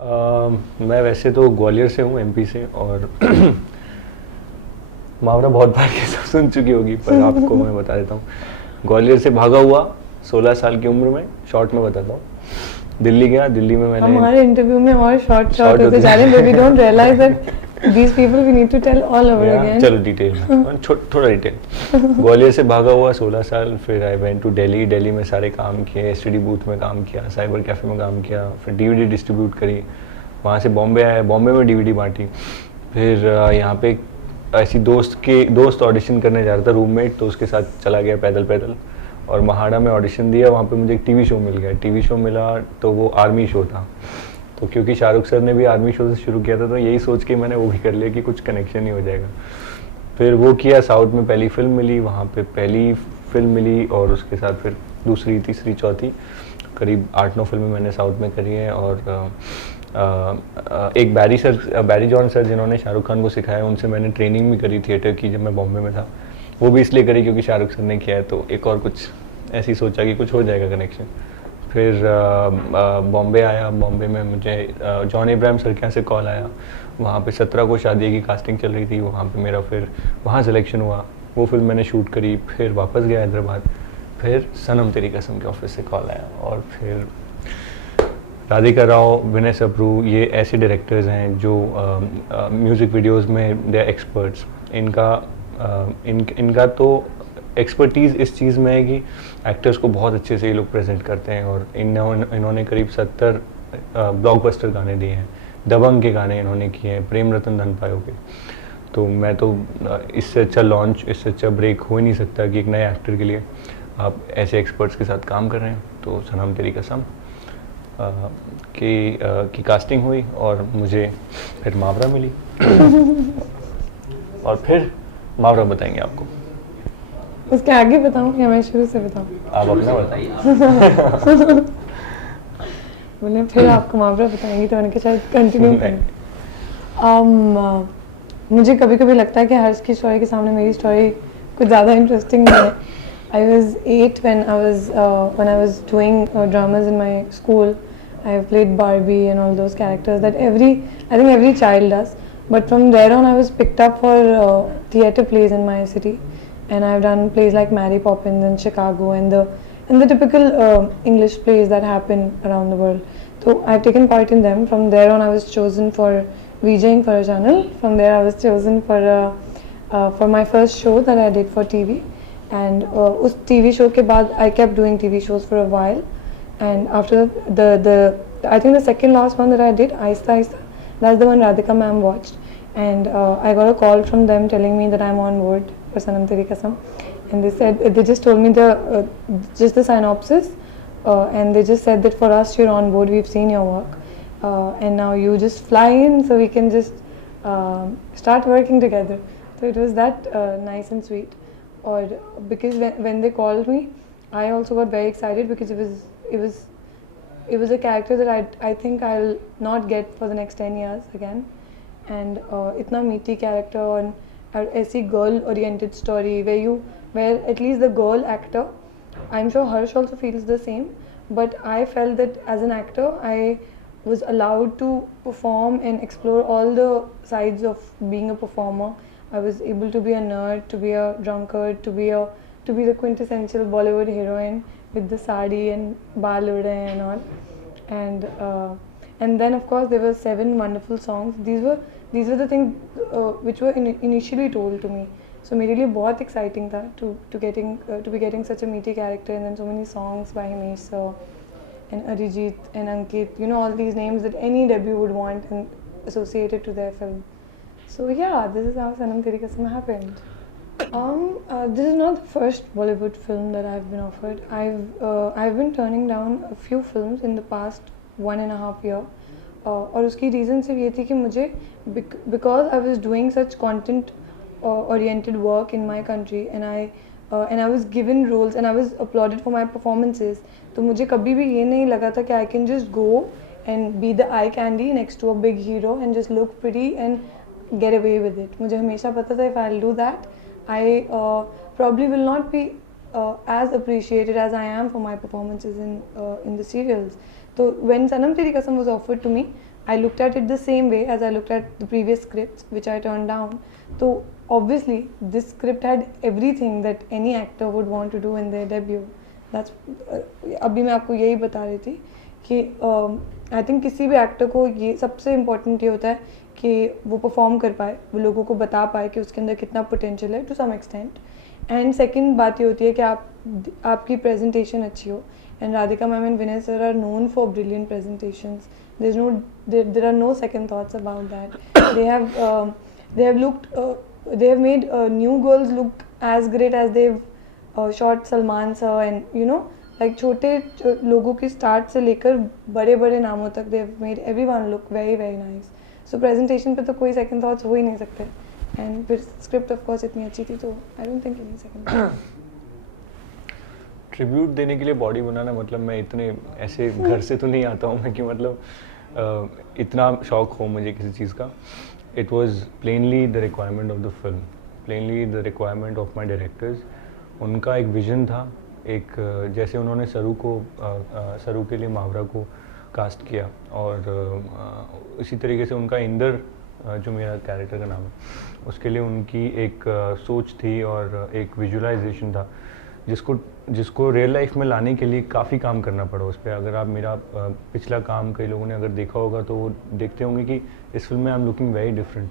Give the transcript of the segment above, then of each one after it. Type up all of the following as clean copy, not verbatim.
मैं वैसे तो ग्वालियर से हूँ, एमपी से, और मुहावरा बहुत बार ये सब सुन चुकी होगी, पर आपको मैं बता देता हूँ। ग्वालियर से भागा हुआ 16 साल की उम्र में, शॉर्ट में बताता हूँ। दिल्ली गया, दिल्ली में मैंने हमारे इंटरव्यू में और शॉर्ट होते जा रहे हैं, we don't realise that these people we need to tell all over again. चलो डिटेल में, थोड़ा डिटेल। ग्वालियर से भागा हुआ 16 साल, फिर I went to Delhi. Delhi में सारे काम किए, एसटीडी बूथ में काम किया, साइबर कैफ़े में काम किया, फिर डीवीडी डिस्ट्रीब्यूट करी। वहाँ से बॉम्बे आया, बॉम्बे में डीवीडी बांटी। फिर यहाँ पे ऐसी दोस्त ऑडिशन करने जा रहा था, रूममेट, तो उसके साथ चला गया पैदल पैदल, और महाड़ा में ऑडिशन दिया। वहाँ पे मुझे एक टीवी शो मिल गया। टीवी शो मिला तो वो आर्मी शो था, तो क्योंकि शाहरुख सर ने भी आर्मी शो से शुरू किया था, तो यही सोच के मैंने वो भी कर लिया कि कुछ कनेक्शन ही हो जाएगा। फिर वो किया, साउथ में पहली फिल्म मिली, वहाँ पे पहली फिल्म मिली, और उसके साथ फिर दूसरी, तीसरी, चौथी, करीब 8-9 फिल्में मैंने साउथ में करी हैं। और एक बैरी जॉन सर जिन्होंने शाहरुख खान को सिखाया, उनसे मैंने ट्रेनिंग भी करी थिएटर की जब मैं बॉम्बे में था। वो भी इसलिए करी क्योंकि शाहरुख सर ने किया है, तो एक और कुछ ऐसी सोचा कि कुछ हो जाएगा कनेक्शन। फिर बॉम्बे आया। बॉम्बे में मुझे जॉन इब्राहिम सर के यहाँ से कॉल आया। वहाँ पे 17 को शादी की कास्टिंग चल रही थी, वहाँ पे मेरा फिर वहाँ सिलेक्शन हुआ। वो फिल्म मैंने शूट करी, फिर वापस गया हैदराबाद। फिर सनम तेरी कसम के ऑफिस से कॉल आया, और फिर राधिका राव, विनय सबरू, ये ऐसे डायरेक्टर्स हैं जो म्यूज़िक वीडियोस में दे आर एक्सपर्ट्स। इनका तो एक्सपर्टीज़ इस चीज़ में है कि एक्टर्स को बहुत अच्छे से ये लोग प्रेजेंट करते हैं, और इन्होंने करीब 70 ब्लॉकबस्टर गाने दिए हैं। दबंग के गाने इन्होंने किए हैं, प्रेम रतन धन पायो के। तो मैं तो इससे अच्छा लॉन्च, इससे अच्छा ब्रेक हो ही नहीं सकता कि एक नए एक्टर के लिए आप ऐसे एक्सपर्ट्स के साथ काम कर रहे हैं। तो सनम तेरी कसम की कास्टिंग हुई, और मुझे फिर मुहावरा मिली। और फिर मुहावरा बताएंगे आपको। उसके आगे बताऊँ या मैं शुरू से बताऊँ? आप अपना बताइए। बोले फिर आपको मुहावरा बताएंगी, तो मैंने कहा शायद कंटिन्यू करें। मुझे कभी कभी लगता है कि हर्ष की स्टोरी के सामने मेरी स्टोरी कुछ ज़्यादा इंटरेस्टिंग नहीं है। I was 8 when I was doing dramas in my school. I have played Barbie and all those characters that I think every child does. But from there on, I was picked up for theatre plays in my city, and I've done plays like Mary Poppins in Chicago and the typical English plays that happen around the world. So I've taken part in them. From there on, I was chosen for VJing for a channel. From there, I was chosen for my first show that I did for TV. And उस TV show के बाद I kept doing TV shows for a while, and after the I think the second last one that I did, Aista Aista, that's the one Radhika ma'am watched, and I got a call from them telling me that I'm on board for Sanam Teri Kasam, and they just told me just the synopsis, and they just said that for us you're on board, we've seen your work, and now you just fly in so we can just start working together. So it was that nice and sweet. Or because when they called me, I also got very excited because it was a character that I think I'll not get for the next 10 years again, and itna meaty character and ऐसी girl oriented story where at least the girl actor, I'm sure Harsh also feels the same, but I felt that as an actor I was allowed to perform and explore all the sides of being a performer. I was able to be a nerd, to be a drunkard, to be the quintessential Bollywood heroine with the sari and baal ude and all. And then of course there were 7 wonderful songs. These were the things which were initially told to me. So मेरे लिए बहुत exciting था to be getting such a meaty character, and then so many songs by Himesh sir and Arijit and Ankit. You know, all these names that any debut would want and associated to their film. So yeah, this is how Sanam Teri Kasam happened. This is not the first Bollywood film that I've been offered. I've been turning down a few films in the past 1.5 year. और उसकी reason सिर्फ ये थी कि मुझे because I was doing such content oriented work in my country, and I was given roles and I was applauded for my performances. तो मुझे कभी भी ये नहीं लगा था कि I can just go and be the eye candy next to a big hero and just look pretty and get away with it. मुझे हमेशा पता था if I'll do that, I probably will not be as appreciated as I am for my performances in the serials. So when Sanam Teri Kasam was offered to me, I looked at it the same way as I looked at the previous scripts, which I turned down. So obviously, this script had everything that any actor would want to do in their debut. That's अभी मैं आपको यही बता रही थी कि I think किसी भी एक्टर को ये सबसे इम्पोर्टेंट ये होता है कि वो परफॉर्म कर पाए, वो लोगों को बता पाए कि उसके अंदर कितना पोटेंशियल है to some extent. And second बात ये होती है कि आपकी प्रेजेंटेशन अच्छी हो. And Radhika ma'am and Vinay sir are known for brilliant presentations. there are no second thoughts about that. they have made new girls look as great as they've shot Salman sir, and you know, like छोटे लोगों की start से लेकर बड़े बड़े नामों तक they have made everyone look very very nice. So presentation पे तो कोई second thoughts हो ही नहीं सकते. And फिर script of course इतनी अच्छी थी तो I don't think any second thoughts. Tribute देने के लिए बॉडी बनाना मतलब मैं इतने ऐसे घर से तो नहीं आता हूँ मैं कि मतलब इतना शौक हो मुझे किसी चीज़ का. It was plainly the requirement of the film, plainly the requirement of my directors. उनका एक विजन था, एक जैसे उन्होंने सरू के लिए मावरा को कास्ट किया और इसी तरीके से उनका इंदर जो मेरा कैरेक्टर का नाम है उसके लिए उनकी एक सोच थी और एक विजुअलाइजेशन था जिसको रियल लाइफ में लाने के लिए काफ़ी काम करना पड़ा उस पर. अगर आप मेरा पिछला काम कई लोगों ने अगर देखा होगा तो वो देखते होंगे कि इस फिल्म में I am looking very different.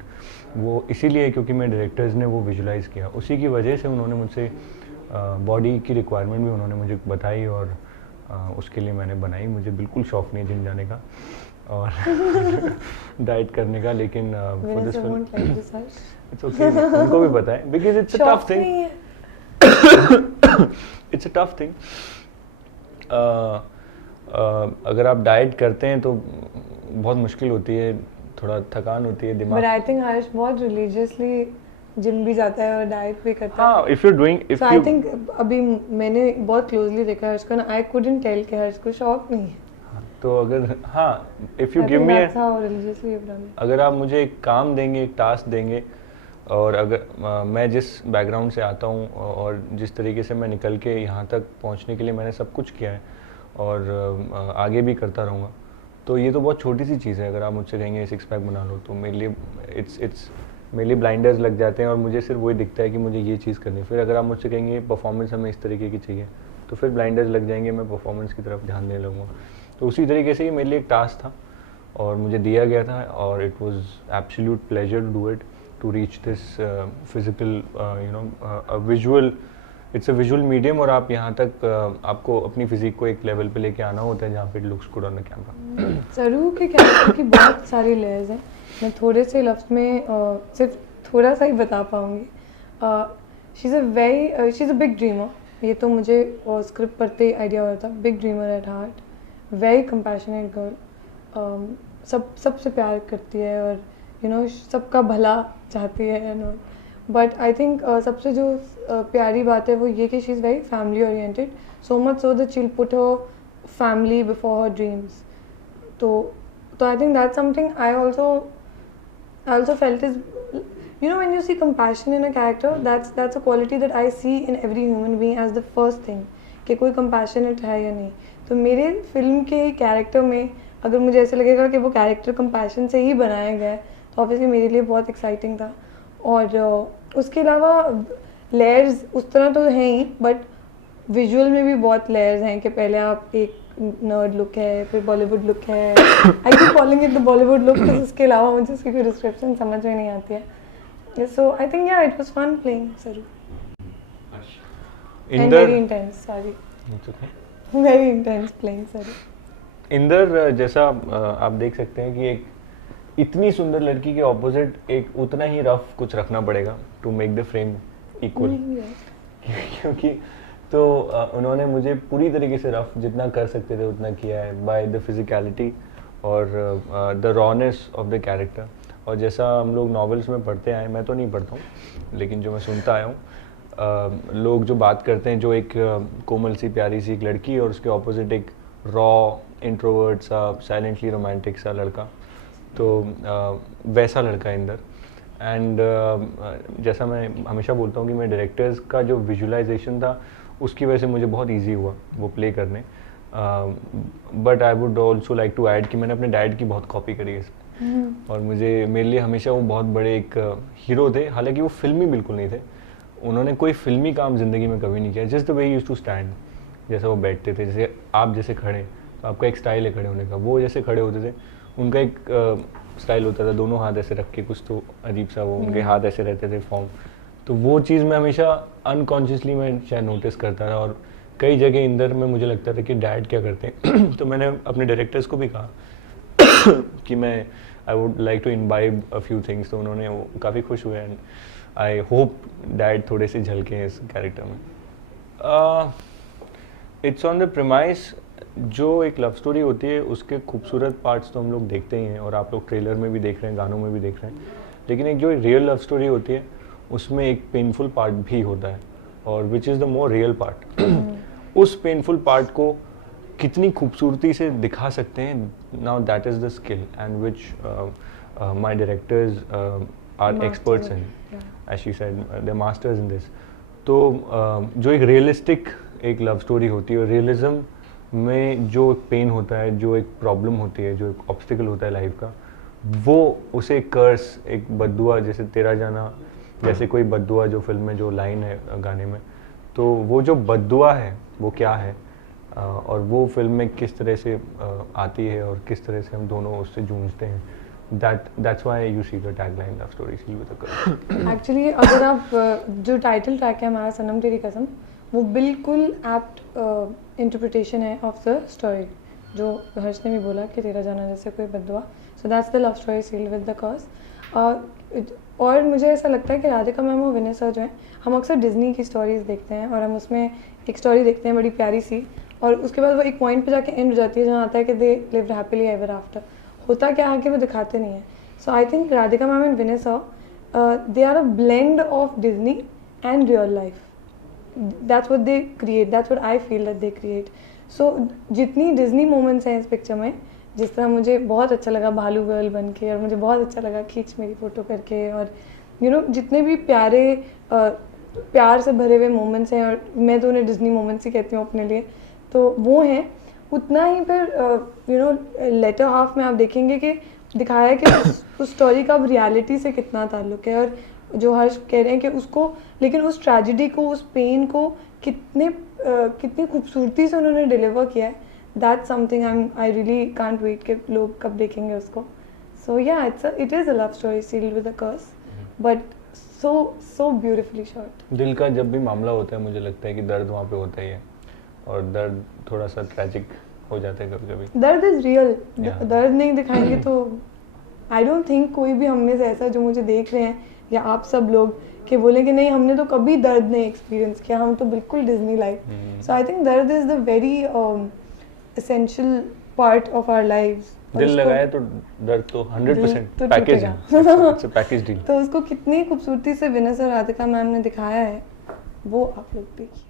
वो इसीलिए क्योंकि मेरे डायरेक्टर्स ने वो विजुलाइज़ किया, उसी की वजह से उन्होंने मुझसे बॉडी की रिक्वायरमेंट भी उन्होंने मुझे बताई और उसके लिए मैंने बनाई. मुझे बिल्कुल शौक नहीं जिम जाने का और डाइट करने का, लेकिन for this film it's okay. उनको भी पता है because it's a tough thing. It's a tough thing. अगर आप डाइट करते हैं तो बहुत मुश्किल होती है, थोड़ा थकान होती है दिमाग. But I think हर्ष बहुत religiously जिम भी जाता है और डाइट भी करता है. हाँ, if you're doing, if so you, I think अभी मैंने बहुत क्लोजली देखा हर्ष को ना, I couldn't tell कि हर्ष को शौक नहीं है. तो अगर हाँ, if you I give think me that's how religiously you've done it. अगर आप मुझे एक काम देंगे, एक टास्क देंगे और अगर मैं जिस बैकग्राउंड से आता हूँ और जिस तरीके से मैं निकल के यहाँ तक पहुँचने के लिए मैंने सब कुछ किया है और आगे भी करता रहूँगा, तो ये तो बहुत छोटी सी चीज़ है. अगर आप मुझसे कहेंगे सिक्स पैक बना लो तो मेरे लिए मेरे लिए ब्लाइंडर्स लग जाते हैं और मुझे सिर्फ वही दिखता है कि मुझे ये चीज़ करनी है. फिर अगर आप मुझसे कहेंगे परफॉर्मेंस हमें इस तरीके की चाहिए तो फिर ब्लाइंडर्स लग जाएंगे, मैं परफॉर्मेंस की तरफ ध्यान देने लगूँगा. तो उसी तरीके से ये मेरे लिए एक टास्क था और मुझे दिया गया था और it was absolute pleasure to do it, to reach this physical visual. It's a visual medium और आप यहाँ तक आपको अपनी फिजिक को एक लेवल पे लेके आना होता है जहाँ पे it looks good on the camera. सरू के कैरेक्टर की बहुत सारी लेयर्स हैं. मैं थोड़े से लफ्ज़ में सिर्फ थोड़ा सा ही बता पाऊँगी. She is a big dreamer. ये तो मुझे स्क्रिप्ट पढ़ते ही आइडिया हुआ था. Big dreamer at heart, very compassionate girl. सबसे प्यार करती है और यू नो सबका भला चाहती है and all. But I think सबसे जो प्यारी बात है वो ये कि she is very family oriented, so much so that she will put her family before her dreams. तो I think that's something I also felt is, you know, when you see compassion in a character, that's a quality that I see in every human being as the first thing कि कोई compassionate है या नहीं. तो मेरे film के character में अगर मुझे ऐसा लगेगा कि वो कैरेक्टर compassion से ही बनाया गया है तो ऑब्वियसली मेरे लिए बहुत एक्साइटिंग था. और उसके अलावा लेयर्स उस तरह तो हैं ही, बट विजुअल में भी बहुत लेयर्स हैं कि पहले आप एक नर्ड लुक है, फिर बॉलीवुड लुक है. I keep calling it the Bollywood look, तो उसके अलावा मुझे उसकी कोई डिस्क्रिप्शन समझ में नहीं आती है. सो आई थिंक या इट वाज फन प्लेइंग सरू and very intense. Sorry, very intense playing सरू. इंदर जैसा आप देख सकते हैं कि एक इतनी सुंदर लड़की के ऑपोजिट एक उतना ही रफ कुछ रखना पड़ेगा to make the frame equal. क्योंकि तो उन्होंने मुझे पूरी तरीके से रफ जितना कर सकते थे उतना किया है बाय द फिजिकलिटी और the rawness of the character. और जैसा हम लोग नॉवेल्स में पढ़ते आए, मैं तो नहीं पढ़ता हूँ लेकिन जो मैं सुनता आया हूँ, लोग जो बात करते हैं, जो एक कोमल सी प्यारी सी एक लड़की और उसके ऑपोजिट एक रॉ इंट्रोवर्ट सा साइलेंटली रोमांटिक सा लड़का, तो वैसा लड़का इंदर. एंड जैसा मैं हमेशा बोलता हूँ कि मेरे डायरेक्टर्स का जो विजुअलाइजेशन था उसकी वजह से मुझे बहुत इजी हुआ वो प्ले करने. But I would also like to add कि मैंने अपने डैड की बहुत कॉपी करी है इसमें। और मुझे मेरे लिए हमेशा वो बहुत बड़े एक हीरो थे, हालांकि वो फिल्मी बिल्कुल नहीं थे। उन्होंने कोई फिल्मी काम ज़िंदगी में कभी नहीं किया। Just the way use to stand, जैसे वो बैठते थे, जैसे आप जैसे खड़े, तो आपका एक स्टाइल है खड़े होने का, वो जैसे खड़े होते थे उनका एक स्टाइल होता था, दोनों हाथ ऐसे रख के, कुछ तो अजीब सा वो उनके हाथ ऐसे रहते थे फॉर्म। तो वो चीज़ मैं हमेशा अनकॉन्शियसली मैं शायद नोटिस करता रहा, और कई जगह इंदर में मुझे लगता था कि डैड क्या करते हैं। तो मैंने अपने डायरेक्टर्स को भी कहा कि मैं I would like to imbibe a few things, तो उन्होंने वो काफ़ी खुश हुए। एंड आई होप डैड थोड़े से झलके हैं इस कैरेक्टर में। इट्स ऑन द प्रेमाइस, जो एक लव स्टोरी होती है उसके खूबसूरत पार्ट्स तो हम लोग देखते ही हैं, और आप लोग ट्रेलर में भी देख रहे हैं, गानों में भी देख रहे हैं। लेकिन एक जो रियल लव स्टोरी होती है उसमें एक पेनफुल पार्ट भी होता है, और which is the more real part. उस पेनफुल पार्ट को कितनी खूबसूरती से दिखा सकते हैं, now that is the skill and which my directors are experts in, as she said, they masters in this. तो जो एक रियलिस्टिक एक लव स्टोरी होती है, और रियलिज्म में जो एक पेन होता है, जो एक प्रॉब्लम होती है, जो एक ऑब्स्टिकल होता है लाइफ का, वो उसे कर्स, एक बद्दुआ, जैसे तेरा जाना जैसे कोई बद्दुआ जो फिल्म में जो लाइन है गाने में, तो वो जो बद्दुआ है वो क्या है, और वो फिल्म में किस तरह से आती है, और किस तरह से हम दोनों उससे जूझते हैं। That's why you see the tagline love story seal with a curse. Actually अगर आप जो टाइटल ट्रैक है हमारा सनम तेरी कसम, वो बिल्कुल एप्ट इंटरप्रिटेशन है ऑफ द स्टोरी, जो हर्ष ने भी बोला कि तेरा जाना जैसे कोई बद्दुआ। So that's the love story sealed with the curse. और मुझे ऐसा लगता है कि राधिका मैम और विनय सर जो हैं, हम अक्सर डिज्नी की स्टोरीज देखते हैं, और हम उसमें एक स्टोरी देखते हैं बड़ी प्यारी सी, और उसके बाद वो एक पॉइंट पे जाके एंड हो जाती है जहाँ आता है कि they lived happily ever after. होता क्या है कि वो दिखाते नहीं है। So I think Radhika ma'am and Vinay sir, they are a blend of Disney and real life. That's what they create, that's what I feel that they create. So जितनी Disney moments हैं इस पिक्चर में, जिस तरह मुझे बहुत अच्छा लगा भालू गर्ल बन के, और मुझे बहुत अच्छा लगा खींच मेरी फ़ोटो करके, और जितने भी प्यारे प्यार से भरे हुए मोमेंट्स हैं, और मैं तो उन्हें डिज्नी मोमेंट्स ही कहती हूँ अपने लिए, तो वो हैं। उतना ही फिर लेटर हाफ में आप देखेंगे कि दिखाया है कि उस स्टोरी का अब रियलिटी से कितना ताल्लुक है, और जो हर्ष कह रहे हैं कि उसको, लेकिन उस ट्रेजिडी को, उस पेन को कितनी खूबसूरती से उन्होंने डिलीवर किया है। That's something I really can't wait कि लोग कब देखेंगे उसको। So yeah, it is a love story sealed with a curse, but so beautifully shot. दिल का जब भी मामला होता है मुझे लगता है कि दर्द वहाँ पे होता ही है, और दर्द थोड़ा सा ट्रैजिक हो जाता है कभी कभी। दर्द इज रियल, दर्द नहीं दिखाएंगे तो आई डोंट थिंक कोई भी हम में से ऐसा जो मुझे देख रहे हैं या आप सब लोग कि बोले कि नहीं हमने तो कभी दर्द नहीं एक्सपीरियंस किया, हम तो बिल्कुल Disney life. So I think दर्द is the very essential part of our lives. दिल लगाए तो दर्द तो 100% पैकेज है, it's a package deal. तो उसको कितनी खूबसूरती से विनय सर राधिका मैम ने दिखाया है, वो आप लोग देखिए।